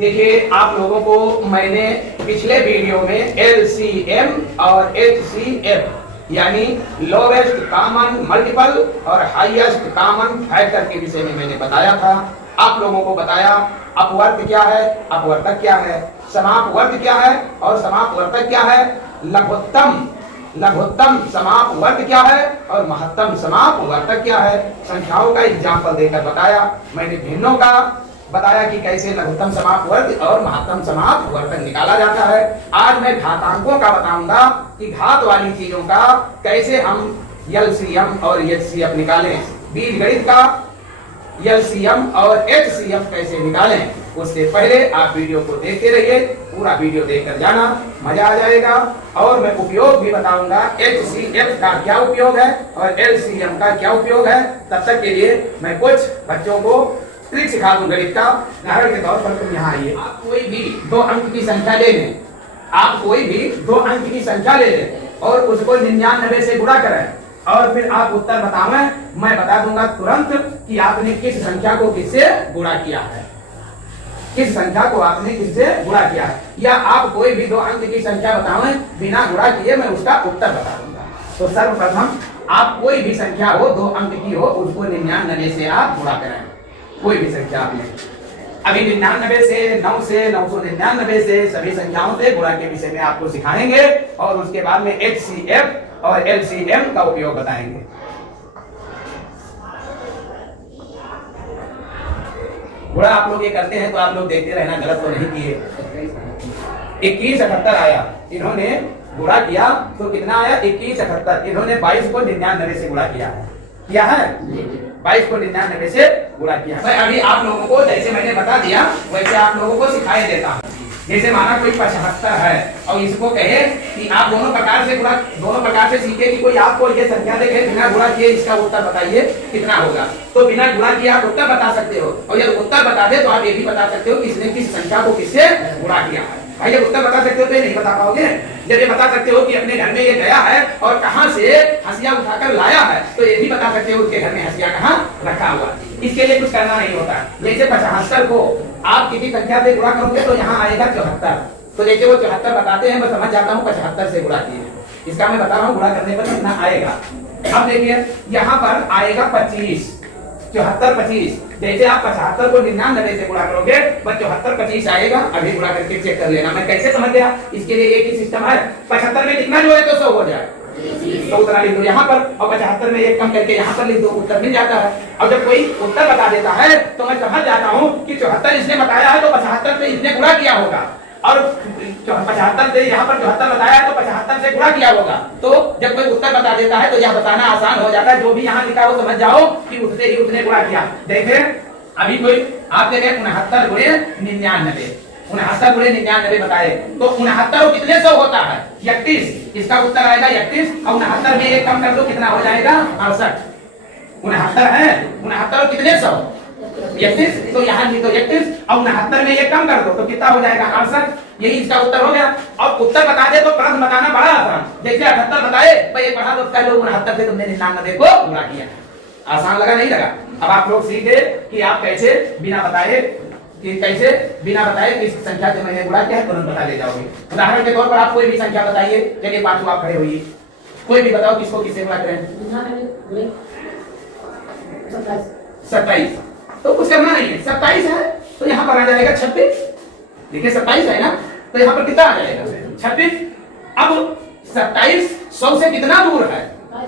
देखिए, आप लोगों को मैंने पिछले वीडियो में LCM और HCF यानी लोवेस्ट कॉमन मल्टीपल और हाईएस्ट कॉमन फैक्टर के विषय में मैंने बताया था। आप लोगों को बताया अपवर्त क्या है, अपवर्तक क्या है, समापवर्त क्या है और समापवर्तक क्या है, लघुत्तम समापवर्त क्या है और महत्तम समापवर्तक क्या है। संख्याओं का एग्जाम्पल देकर बताया। मैंने भिन्नों का बताया कि कैसे लघुत्तम समापवर्त और महत्तम समापवर्तक निकाला जाता है। आज मैं घातांकों का बताऊंगा कि घात वाली चीजों का कैसे हम LCM और HCF निकालें। बीजगणित का LCM और HCF कैसे निकालें, उससे पहले आप वीडियो को देखते रहिए। पूरा वीडियो देखकर जाना, मजा आ जाएगा। और मैं उपयोग भी बताऊंगा, HCF का क्या उपयोग है और LCM का क्या उपयोग है। तब तक के लिए मैं कुछ बच्चों को ट्रिक सिखा दूं गणित का। उदाहरण के तौर पर तुम यहाँ आइए, आप कोई भी 2 अंक की संख्या ले लें, आप कोई भी 2 अंक की संख्या ले लें और उसको 99 से गुणा करें और फिर आप उत्तर बतावें। मैं बता दूंगा तुरंत कि आपने किस संख्या को किससे गुणा किया है, किस संख्या को आपने किससे गुणा किया है। या आप कोई भी 2 अंक की संख्या बतावें बिना गुणा किए, मैं उसका उत्तर बता दूंगा। तो सर्वप्रथम आप कोई भी संख्या हो 2 अंक की हो, उसको 99 से आप गुणा करें। कोई भी संख्या आपने अभी 99 से 9 से 999 से सभी संख्याओं से गुणा के विषय में आपको सिखाएंगे और उसके बाद में HCF और LCM का उपयोग बताएंगे। गुणा आप लोग ये करते हैं तो आप लोग देखते रहना, गलत तो नहीं किए। 2178 आया, इन्होंने गुणा किया तो कितना आया 2178। इन्होंने 22 को 99 से गुणा किया है, 22 को 99 से गुणा किया। मैं अभी आप लोगों को जैसे मैंने बता दिया वैसे आप लोगों को सिखाई देता हूँ। जैसे माना कोई 75 है और इसको कहे कि आप दोनों प्रकार से सीखे कि कोई आपको ये संख्या देखे बिना गुणा किए इसका उत्तर बताइए कितना होगा। तो बिना गुणा किए आप उत्तर बता सकते हो और जब उत्तर बता दे तो आप ये भी बता सकते हो कि इसने किस संख्या को किससे गुणा किया है। भाई जब उत्तर बता सकते हो तो ये नहीं बता पाओगे। जब ये बता सकते हो कि अपने घर में ये गया है और कहां से हंसिया उठाकर लाया है तो ये भी बता सकते हो उसके घर में हंसिया कहां रखा हुआ। इसके लिए कुछ करना नहीं होता। जैसे 75 को आप किसी संख्या से गुणा करोगे तो यहाँ आएगा 74। तो जैसे वो 74 बताते हैं मैं समझ जाता हूँ 75 से गुणा किए। इसका मैं बता रहा हूँ गुणा करने पर कितना आएगा। अब देखिए यहाँ पर आएगा 25, 74 25। जैसे आप 75 को 99 से गुणा करोगे बस 74 25 आएगा। अभी गुणा करके चेक कर लेना। मैं कैसे समझ गया, इसके लिए एक ही सिस्टम है। 75 में कितना जोड़े तो 100 हो जाए, तो उतना लिख दो यहाँ पर और 75 में एक कम करके यहाँ पर लिख दो, उत्तर मिल जाता है। और जब कोई उत्तर बता देता है तो मैं समझ जाता हूँ कि 74 इसने बताया है तो 75 से इसने गुणा किया होगा और 75 से यहाँ पर 74 बताया है तो 75 से गुणा किया होगा। तो जब कोई उत्तर बता देता है तो यह बताना आसान हो जाता है। जो भी यहाँ लिखा हो समझ जाओ कि उससे ही उसने गुणा किया। देखे अभी कोई आपने 69 गुणे 99, 69 गुणे 99 बताए तो 69 कितने 100 होता है 31। इसका उत्तर आएगा 31 और 69 में एक कम कर दो कितना हो जाएगा 68। 69 है, 69 कितने 100 31। तो यहाँ लिख दो 31 और 69 में एक कम कर दो तो कितना हो जाएगा 68। यही इसका उत्तर हो गया। और उत्तर बता दे तो प्रश्न बताना बड़ा आसान। जैसे 78 बताए भाई एक बढ़ा दो, कह लो 69 से तुमने 99 को गुणा किया। आसान लगा नहीं लगा। अब आप लोग सीखे कि आप कैसे बिना बताए किस संख्या से मैंने गुणा किया है तुरंत बता ले जाओगे। उदाहरण के तौर पर आप कोई भी संख्या बताइए। चलिए 5 आप खड़े होइए, कोई भी बताओ किसको किससे गुणा करें। 27। तो कुछ करना नहीं है, 27 है तो यहाँ पर आ जाएगा 26। देखिए 27 है ना तो यहाँ पर कितना आ जाएगा 26। अब 27 100 से कितना दूर है, हाँ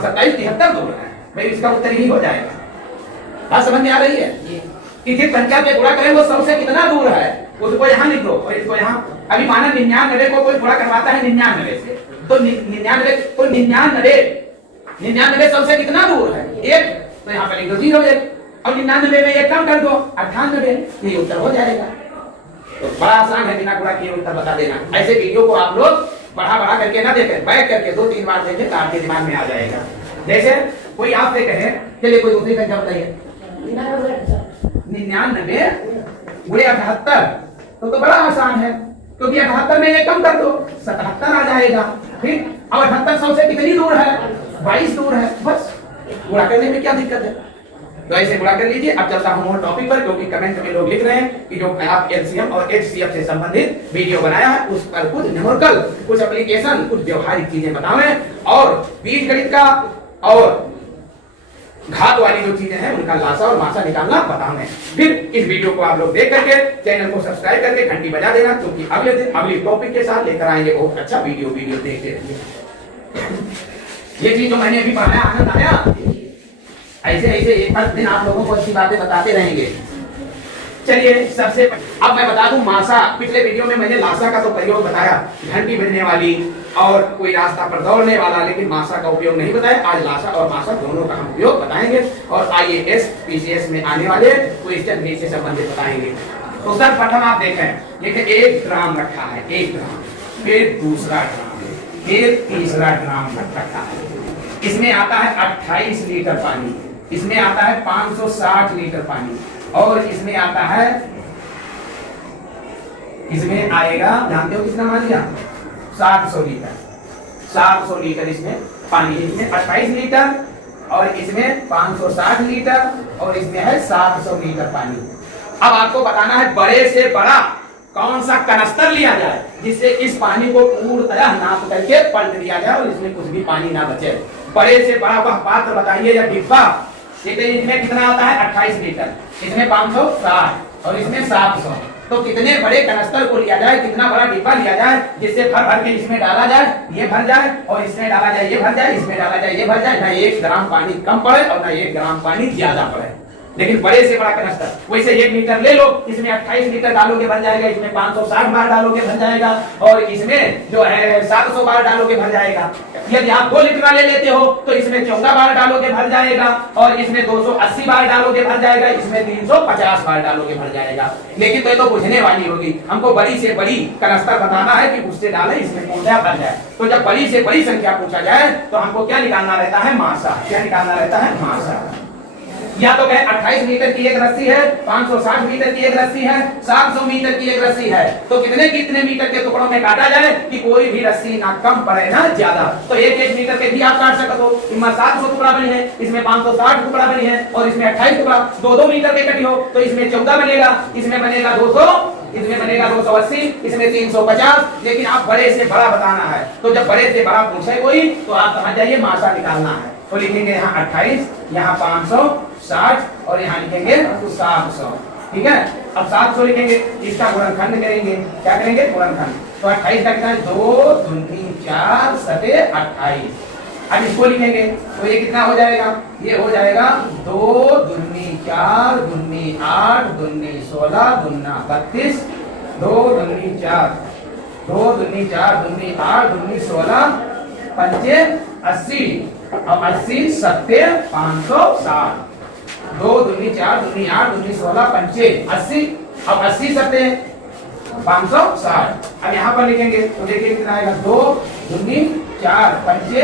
27 73 दूर है। भाई इसका उत्तर यही हो जाएगा। बात समझ में आ रही है कि जिस संख्या से गुणा करें वो 100 से कितना दूर है उसको यहाँ लिख दो और इसको यहाँ। अभी माना 99 को कोई गुणा करवाता है 99 से तो 99 को 99 100 से कितना दूर है 1, तो यहाँ पर लिख दो 0 और 99 में एक कम कर दो 98। यही उत्तर हो जाएगा। तो बड़ा आसान है, बिना गुणा किए उत्तर बता देना। ऐसे वीडियो को आप लोग बढ़ा करके ना देखें, बैठ करके 2-3 बार देखें तो आपके दिमाग में आ जाएगा। जैसे कोई आपसे कहे चलिए कोई दूसरी संख्या बताइए 99 गुणे 78 तो बड़ा आसान है क्योंकि 78 में एक कम कर दो 77 आ जाएगा। ठीक, अब 78 100 से कितनी दूर है 22 दूर है। बस गुणा करने में क्या दिक्कत है। तो ऐसे गुणा कर लीजिए। अब चलता हूं और टॉपिक पर, क्योंकि कमेंट में लोग लिख रहे हैं कि जो आप एलसीएम और एचसीएफ से संबंधित वीडियो बनाया है उस पर कुछ न्यूमेरिकल, कुछ एप्लीकेशन, कुछ व्यवहारिक चीजें बताएं और बीजगणित का और घात वाली जो चीजें हैं उनका लासा और मासा निकालना बताएं। फिर इस वीडियो को आप लोग देख करके चैनल को सब्सक्राइब करके घंटी बजा देना, क्योंकि अगले दिन अगली टॉपिक के साथ लेकर आएंगे बहुत अच्छा वीडियो देखते रहिए। ये चीज जो मैंने अभी पढ़ाया आनंद आया? ऐसे ऐसे एक हर दिन आप लोगों को अच्छी बातें बताते रहेंगे। चलिए सबसे अब मैं बता दूं मासा। पिछले वीडियो में मैंने लासा का तो प्रयोग बताया, घंटी बजने वाली और कोई रास्ता पर दौड़ने वाला, लेकिन मासा का उपयोग नहीं बताया। आज लासा और मासा दोनों का हम उपयोग बताएंगे और आईएएस पीसीएस में आने वाले क्वेश्चन भी इससे संबंधित बताएंगे। तो सर्वप्रथम आप देखें, देखिए 1 ग्राम रखा है, 1 ग्राम, फिर दूसरा ग्राम, फिर तीसरा ग्राम रखा है। इसमें आता है 28 लीटर पानी, इसमें आता है 560 लीटर पानी और इसमें आता है, इसमें आएगा, जानते हो कितना मान लिया? 700 लीटर। 700 लीटर इसमें पानी है। इसमें 28 लीटर और इसमें 560 लीटर और इसमें है 700 लीटर पानी। अब आपको बताना है बड़े से बड़ा कौन सा कनस्तर लिया जाए जिससे इस पानी को पूर्णतः नाप करके पलट दिया जाए और इसमें कुछ भी पानी ना बचे। बड़े से बड़ा वह पात्र बताइए या डिब्बा। इसमें कितना आता है? 28 लीटर, इसमें 560 और इसमें 700। तो कितने बड़े कनस्तर को लिया जाए, कितना बड़ा डिब्बा लिया जाए जिससे भर भर के इसमें डाला जाए, ये भर जाए और इसमें डाला जाए, ये भर जाए, इसमें डाला जाए, ये भर जाए, ना 1 ग्राम पानी कम पड़े और ना 1 ग्राम पानी ज्यादा पड़े। लेकिन बड़े से बड़ा कनस्तर, वैसे 1 लीटर ले लो, इसमें 28 लीटर डालोगे भर जाएगा, इसमें 560 बार डालोगे भर जाएगा और इसमें जो है 700 बार डालोगे भर जाएगा। यदि आप 2 लीटर वाले लेते हो तो इसमें 14 बार डालोगे भर जाएगा और इसमें 280 बार डालोगे भर जाएगा, इसमें 350 बार डालोगे भर जाएगा। लेकिन तो ये तो बुझने वाली होगी, हमको बड़ी से बड़ी कनस्तर बताना है कि उससे डाले इसमें पूर्णतः भर जाए। तो जब बड़ी से बड़ी संख्या पूछा जाए तो हमको क्या निकालना रहता है? मासा। क्या निकालना रहता है? मासा। या तो कहे 28 मीटर की एक रस्सी है, 560 मीटर की एक रस्सी है, 700 मीटर की एक रस्सी है, तो कितने कितने मीटर के टुकड़ों में काटा जाए कि कोई भी रस्सी ना कम पड़े ना ज्यादा। तो 1-1 मीटर के भी आप काट सकते हो। इसमें 700 टुकड़ा बनी है, इसमें 560 टुकड़ा बनी है और इसमें 28 टुकड़ा, 2-2 मीटर के कटी हो तो इसमें 14 बनेगा, इसमें बनेगा 200, इसमें बनेगा 280, इसमें 350। लेकिन आप बड़े से बड़ा बताना है, तो जब बड़े से बड़ा पूछे कोई तो आप कहां जाइए? मासा निकालना है। तो लिखेंगे यहाँ 28, यहाँ 560 और यहाँ लिखेंगे 700। ठीक है, अब 700 लिखेंगे, इसका गुणनखंड करेंगे। क्या करेंगे? गुणनखंड। तो 28 का कितना है? 2 दूनी 4 सते 28। अब इसको लिखेंगे तो ये कितना हो जाएगा? ये हो जाएगा 2 दूनी 4 दूनी 8 दूनी 16 दूना 32, 2 दूनी 4, 2 दूनी 4 दूनी 8 दूनी 16 पंचे 80। अब 80 सत्ते 560, 2 दूनी 4 दूनी 8 दूनी 16 पंचे 80। अब 80 सत्ते 560। अब यहाँ पर लिखेंगे तो देखिए कितना आएगा? 2 दूनी 4 पंचे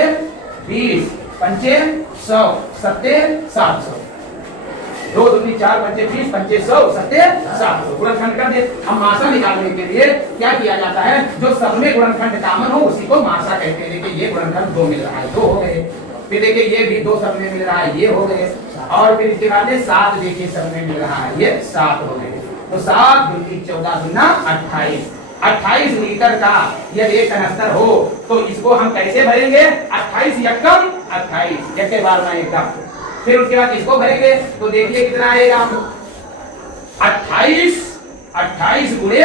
20 पंचे 100 सत्ते 700, 2 दूनी 4 पंचे 20 पंचे 100 सत्ते 700। गुणनखंड कर दे। अब मासा निकालने के लिए क्या किया जाता है? जो सब में गुणनखंड कॉमन हो उसी को मासा कहते हैं। देखिए ये गुणनखंड 2 मिल रहा है, 2 हो गए। फिर देखिए ये भी 2 सब में मिल रहा है, ये हो गए। और फिर इसके बाद 7 देखिए सब में मिल रहा है, ये 7 हो गए। तो 7 दूनी 14 दूना 28। 28 लीटर का यदि एक कनस्तर हो तो इसको हम कैसे भरेंगे? 28 यकम 28, एक के बार में एकदम। फिर उसके बाद इसको भरेंगे तो देखिए कितना आएगा? 28 गुणे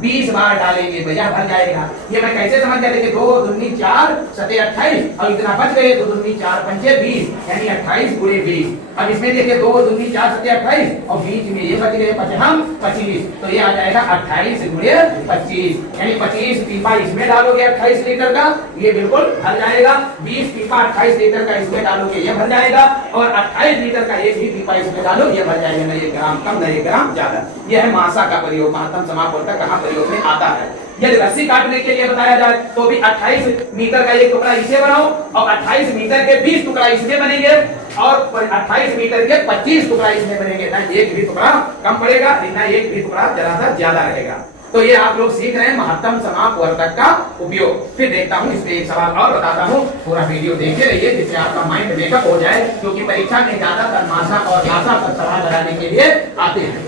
20 बार डालेंगे भैया भर जाएगा। ये मैं कैसे समझ गया? देखिए 2 दूनी 4 सते 28 और इतना बच गए, 2 दूनी 4 पंचे 20 यानी 28 गुणे 20। अब इसमें देखिए 2 दूनी 4 सते 28 और बीच में ये बच गए 25, तो ये आ जाएगा 28 गुणे 25 यानी 25 पीपा इसमें डालोगे 28 लीटर का, ये बिल्कुल भर जाएगा। 20 पीपा 28 लीटर का इसमें डालोगे, ये भर जाएगा। और 28 लीटर का एक ही पीपा इसमें डालो, ये भर जाएगा। न 1 ग्राम कम न 1 ग्राम ज्यादा। यह है मासा का प्रयोग। महत्तम समापवर्तक कहाँ प्रयोग में आता है? यदि रस्सी काटने के लिए बताया जाए तो भी 28 मीटर का एक टुकड़ा इसे बनाओ और 28 मीटर के 20 टुकड़ा इसमें बनेंगे और 28 मीटर के 25 टुकड़ा इसमें बनेंगे। ना एक भी टुकड़ा कम पड़ेगा, ना एक भी टुकड़ा जरा सा ज्यादा रहेगा। तो ये आप लोग सीख रहे हैं महत्तम समापवर्तक का उपयोग। फिर देखता हूँ इसमें एक सवाल और बताता हूँ, पूरा वीडियो देखे रहिए जिससे आपका माइंड मेकअप हो जाए, क्योंकि परीक्षा में ज्यादातर मासा और लासा पर सवाल लगाने के लिए आते हैं।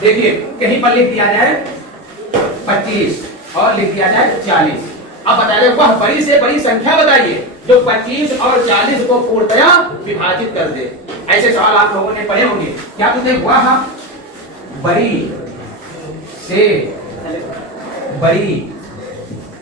देखिए कहीं पर लिख दिया जाए 25 और लिख दिया जाए 40। अब बताइए वह बड़ी से बड़ी संख्या बताइए जो 25 और 40 को पूर्णतया विभाजित कर दे। ऐसे सवाल आप लोगों ने पढ़े होंगे। क्या कहते हैं? वह बड़ी से बड़ी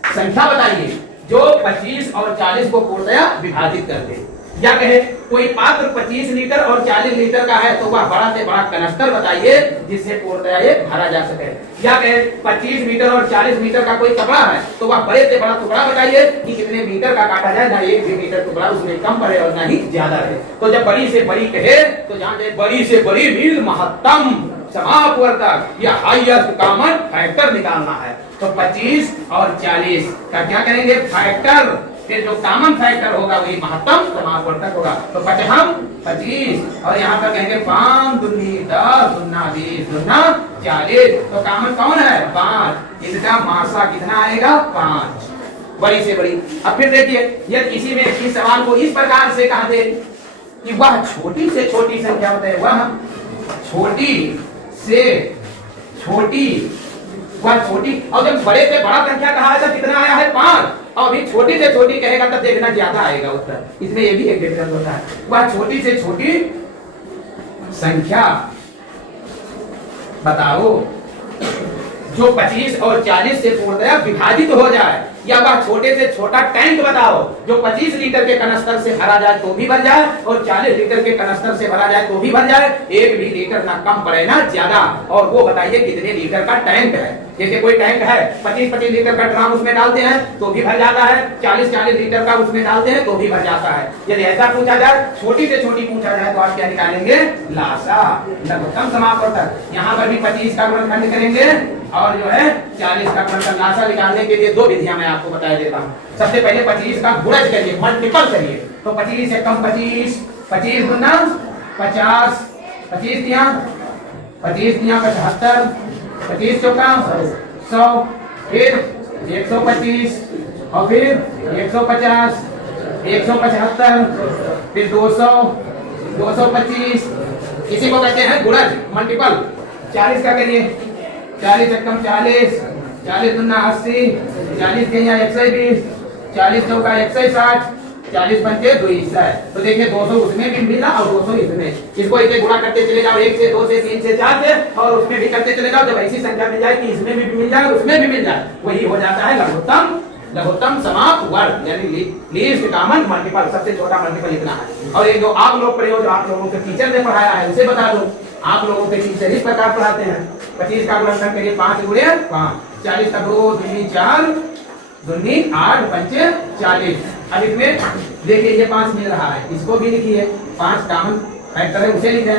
संख्या बताइए जो 25 और 40 को पूर्णतया विभाजित कर दे। या कहे कोई पात्र 25 लीटर और 40 लीटर का है तो वह बड़ा से बड़ा कनस्तर बताइए जिससे पूर्णतया ये भरा जा सके। या कहे 25 मीटर और 40 मीटर का कोई कपड़ा है तो वह बड़े से बड़ा टुकड़ा बताइए कि कितने मीटर का काटा जाए, ना 1 भी मीटर टुकड़ा उसमें कम पड़े और ना ही ज्यादा रहे। तो जब बड़ी से बड़ी कहे तो जान जाए बड़ी से बड़ी मील महत्तम समापवर्तक या हाईएस्ट कॉमन फैक्टर निकालना है। तो 25 और 40 का क्या करेंगे? फैक्टर। फिर जो कॉमन फैक्टर होगा वही महत्तम समापवर्तक होगा। तो 25 और यहाँ पर कहेंगे 5 दूनी 10 दूना 20 दूना 40। तो कॉमन कौन है? 5। इसका मासा कितना आएगा? 5। बड़ी से बड़ी। अब फिर देखिए यदि किसी में इस सवाल को इस प्रकार से कहा दे कि वह छोटी से छोटी संख्या होता है, वह छोटी से छोटी, वह छोटी। और जब बड़े से बड़ा संख्या कहा है तो कितना आया है? 5। और अभी छोटी से छोटी कहेगा तब देखना ज्यादा आएगा उत्तर। इसमें ये भी एक डिफरेंस होता है। वह छोटी से छोटी संख्या बताओ जो 25 और 40 से पूर्णतया विभाजित हो जाए। या वह छोटे से छोटा टैंक बताओ जो 25 लीटर के कनस्तर से भरा जाए तो भी भर जाए और 40 लीटर के कनस्तर से भरा जाए तो भी भर जाए, 1 भी लीटर ना कम पड़े ना ज्यादा। और वो बताइए कितने लीटर का टैंक है। जैसे कोई टैंक है 25-25 लीटर का ड्राम उसमें डालते हैं तो भी भर जाता है, 40-40 लीटर का उसमें डालते हैं तो भी भर जाता है। यदि ऐसा पूछा जाए, छोटी से छोटी पूछा जाए तो आप क्या निकालेंगे? लासा, लघुत्तम समापवर्तक। यहाँ पर भी 25 का गुणनखंड करेंगे और जो है 40 का गुणनखंड। लासा निकालने के लिए 2 विधियां मैं आपको बता देता हूँ। सबसे पहले 25 का गुणज करिए, मल्टीपल करिए। तो 25 से कम 25, 25 गुना 50, 25 दिया 75, 25 चौका 100, फिर 125 और फिर 150, 175, फिर 200, 225। इसी को कहते हैं गुणज, मल्टीपल। 40 का करिए, 40 से कम 40, 40 दूना 80, 40 के यहाँ 120, 40 चौका 160, 40 पंचे 200 है। तो देखिए 200 उसमें भी मिला और 200 इसमें। इसको इसे गुणा करते चले जाओ, 1 से 2 से 3 से 4 से और उसमें भी करते चले जाओ। जब ऐसी संख्या मिल जाए कि इसमें भी मिल जाए उसमें भी मिल जाए, वही हो जाता है लघुत्तम समापवर्तक यानी लीस्ट कॉमन मल्टीपल। सबसे छोटा मल्टीपल इतना है। और एक जो आप लोग पढ़े हो, जो आप लोगों के टीचर ने पढ़ाया है उसे बता दो। आप लोगों के टीचर इस प्रकार पढ़ाते हैं। 25 का गुणनखंड करिए 5 गुणे 5, 40 का 2 दूनी 4 दूनी 8 पंचे 40। अब इसमें देखिए ये 5 मिल रहा है, इसको भी लिखिए। 5 कॉमन फैक्टर है उसे लिखें।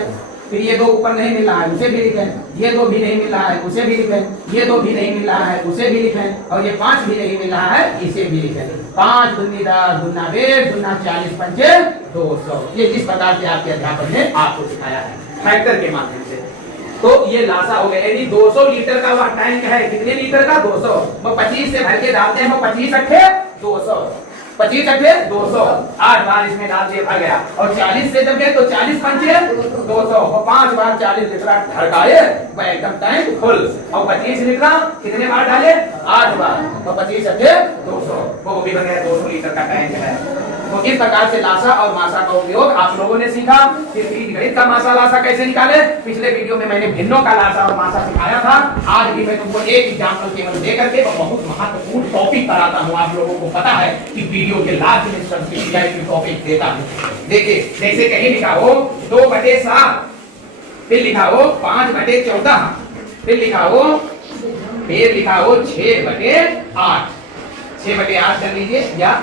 फिर ये 2 ऊपर नहीं मिल रहा है उसे भी लिखें। ये 2 भी नहीं मिल रहा है उसे भी लिखें। ये 2 भी नहीं मिल रहा है उसे भी लिखें। और ये 5 भी नहीं मिल रहा है इसे भी लिखें। 5 दूनी 10 दूना 20 दूना 40 पंचे 200। ये जिस प्रकार से आपके अध्यापक ने आपको सिखाया है फैक्टर के माध्यम से। तो ये लासा हो गया। यदि 200 लीटर का वह टैंक है, कितने लीटर का? 200। वो 25 से भर के डालते हैं, वो 25 अट्ठे 200, 25 अट्ठे 200, 8 बार इसमें डाल दिए भर गया। और 40 से जब गए तो 40 पंचे 200 और 5 बार 40 लीटर धड़काए वह एकदम टैंक फुल। और 25 लीटर कितने बार डाले? 8 बार। तो 25 अट्ठे 200, वो भी बन गया 200 लीटर का टैंक है। तो इस प्रकार से लासा और मासा का उपयोग आप लोगों ने सीखा। फिर बीजगणित का मासा लासा कैसे निकाले, पिछले वीडियो में मैंने भिन्नों का लासा और मासा सिखाया था। आज भी मैं तुमको एक एग्जाम्पल केवल दे करके बहुत महत्वपूर्ण टॉपिक कराता हूँ। आप लोगों को पता है कि वीडियो के लास्ट में सबसे टॉपिक देता हूँ। देखिए जैसे कहीं लिखा हो 2/7, फिर लिखा हो 5/14, फिर लिखा हो 6/8, 6/8 कर लीजिए या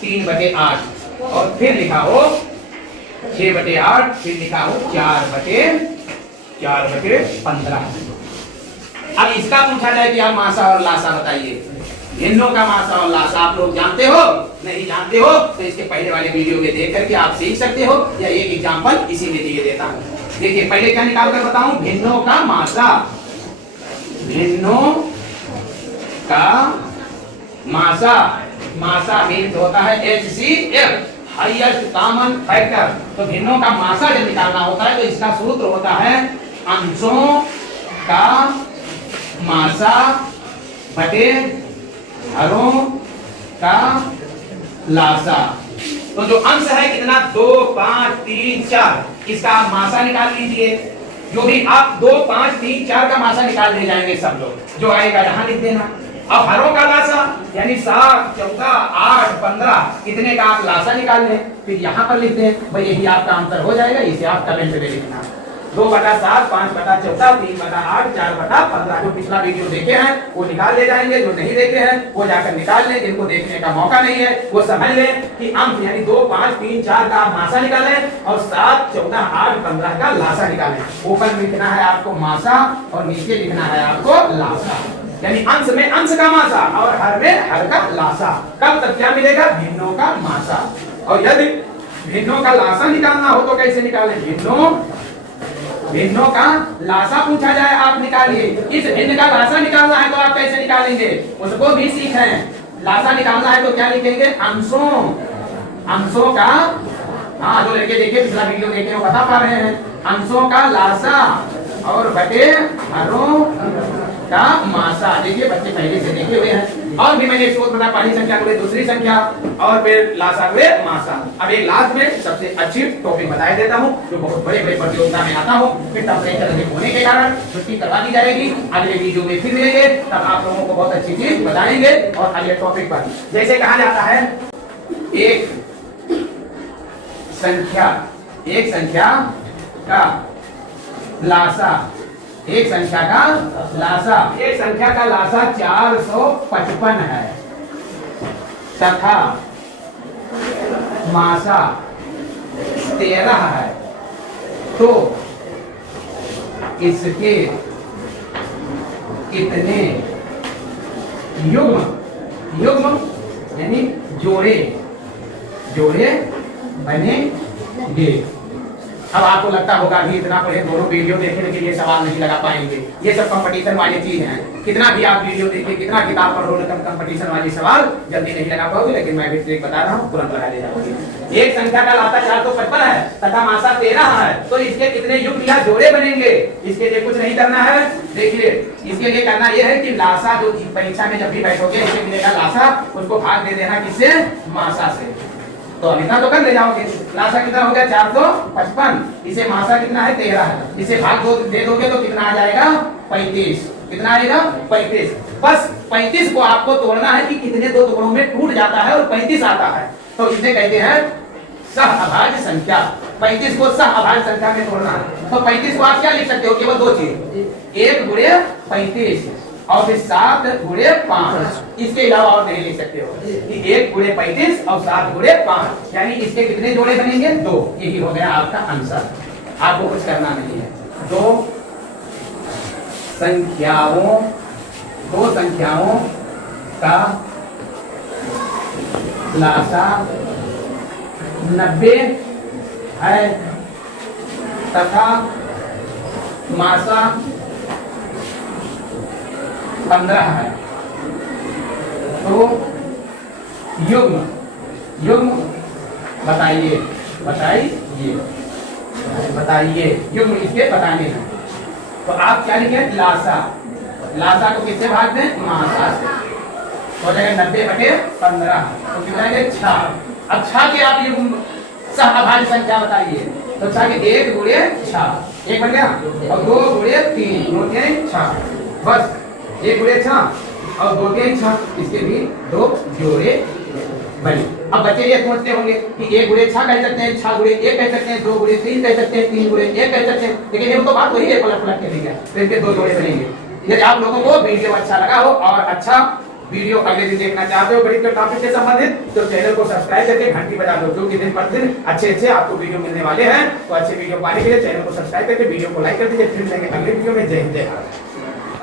3/8 और फिर लिखा हो 6/8, फिर लिखा हो 4/15। अब इसका पूछा जाए कि आप मासा और लासा बताइए। भिन्नों का मासा और लासा आप लोग जानते हो? नहीं जानते हो तो इसके पहले वाले वीडियो में देख करके आप सीख सकते हो, या एक एग्जांपल इसी में दिए देता हूं। देखिए पहले क्या निकाल कर बताऊं? भिन्नों का मासा, भिन्नों का मासा, मासा मीन्स होता है HCF, हाईएस्ट कॉमन फैक्टर। तो भिन्नों का मासा जब निकालना होता है तो इसका सूत्र होता है अंशों का मासा बटे हरों का लासा। तो जो अंश है कितना 2 5 3 4, इसका आप मासा निकाल लीजिए। जो भी आप 2 5 3 4 का मासा निकाल ले जाएंगे सब लोग, जो आएगा यहाँ लिख देना। अब हरों का लासा यानी 7 14 8 15 इतने का आप लासा निकाल लें, फिर यहाँ पर लिख दें। भाई यही आपका आंसर हो जाएगा, इसे आप कमेंट में लिखना। 2/7 5/14 3/8 4/15। जो पिछला वीडियो देखे हैं वो निकाल ले जाएंगे, जो नहीं देखे हैं वो जाकर निकाल लें। जिनको देखने का मौका नहीं है वो समझ लें कि अंश यानी 2 5 3 4 का आप मासा निकालें और 7 14 8 15 का लासा निकालें। ऊपर लिखना है आपको मासा और नीचे लिखना है आपको लासा, यानी अंश में अंश का मासा और हर में हर का लासा। कब तक क्या मिलेगा? भिन्नों का मासा। और यदि भिन्नों का लासा निकालना हो तो कैसे निकालें? भिन्नों का लासा पूछा जाए आप निकालिए। इस भिन्न का लासा निकालना है तो आप कैसे निकालेंगे उसको भी सीखें। लासा निकालना है तो क्या लिखेंगे? अंशों का, हाँ जो लड़के देखे पिछला वीडियो देखे वो बता पा रहे हैं। अंशों का लासा और बटे हरों का मासा। देखिए बच्चे पहले से देखे हुए हैं। और भी मैंने एक सूत्र बताया, पहली संख्या को दूसरी संख्या और फिर लासा हुए मासा। अब एक लास्ट में सबसे अच्छी टॉपिक बता देता हूँ जो बहुत बड़े बड़े प्रतियोगिता में आता हो। फिर टेम्परेचर अधिक होने के कारण छुट्टी करवा दी जाएगी। अगले वीडियो में फिर मिलेंगे, तब आप लोगों को बहुत अच्छी चीज बताएंगे और अगले टॉपिक पर। जैसे कहा जाता है एक संख्या का लासा, एक संख्या का लासा 455 है तथा मासा 13 है, तो इसके कितने युग्म यानी जोड़े बनेंगे? अब आपको लगता होगा कि इतना पढ़े दोनों वीडियो देखने के लिए सवाल नहीं लगा पाएंगे। ये सब कंपटीशन वाली चीज है। कितना भी आप वीडियो देखिए, कितना किताब पढ़ो, लेकिन कंपटीशन वाली सवाल जल्दी नहीं लगा पाओगे। लेकिन मैं भी ट्रिक बता रहा हूँ, तुरंत लगा ले जाओगे। एक संख्या का लासा 455 है तथा मासा 13 है, तो इसके कितने युग्म या जोड़े बनेंगे? इसके लिए कुछ नहीं करना है। देखिए इसके लिए करना यह है कि लासा जो परीक्षा में जब भी बैठोगे इसे मिलेगा लासा, उसको भाग दे देना किससे? मासा से। तो इतना तो कर ले जाओगे। लासा कितना हो गया? 455। इसे मासा कितना है? 13 है। इसे भाग दे दोगे तो कितना आ जाएगा? 35। कितना आएगा? 35। बस 35 को आपको तोड़ना है कि कितने दो टुकड़ों में टूट जाता है और 35 आता है, तो इसे कहते हैं सहअभाज्य संख्या। 35 को सहअभाज्य संख्या में तोड़ना है। तो 35 को आप क्या लिख सकते हो? केवल दो चीज, 1 गुणे 35 और फिर 7 गुणे 5। इसके अलावा और नहीं लिख सकते हो कि 1 गुणे 35 और 7 गुणे 5, यानी इसके कितने जोड़े बनेंगे? 2। यही हो गया आपका आंसर। आपको कुछ करना नहीं है। दो संख्याओं का लासा 90 है तथा मासा 15 है, तो युग्म बताइए युग्म इसके बताने हैं। तो आप क्या लिखें? लासा को किससे भाग दें? मासा से। हो जाएगा 90/15, तो कितना है? 6। अब 6 के आप युग्म सहअभाज्य संख्या बताइए। तो 6 के 1 गुणे 6, 1 बन गया, और 2 गुणे 3, 2 के 6। बस 1 गुणे 6 और 2 के 6, इसके भी 2 जोड़े बने। अब बच्चे ये सोचते होंगे कि 1 गुणे 6 कह सकते हैं, 6 गुणे 1 कह सकते हैं, 2 गुणे 3 कह सकते हैं, 3 गुणे 1 कह सकते हैं, लेकिन ये तो बात वही है, पलट के ठीक है। तो इनके 2 जोड़े बनेंगे। यदि आप लोगों को वीडियो अच्छा लगा हो और अच्छा वीडियो अगले दिन देखना चाहते हो गणित के टॉपिक से संबंधित, तो चैनल को सब्सक्राइब करके घंटी बजा दो, क्योंकि दिन प्रतिदिन अच्छे आपको वीडियो मिलने वाले हैं। तो अच्छे वीडियो पाने के लिए चैनल को सब्सक्राइब करके वीडियो को लाइक कर दीजिए। फिर मिलेंगे अगले वीडियो में। जय हिंद, जय भारत।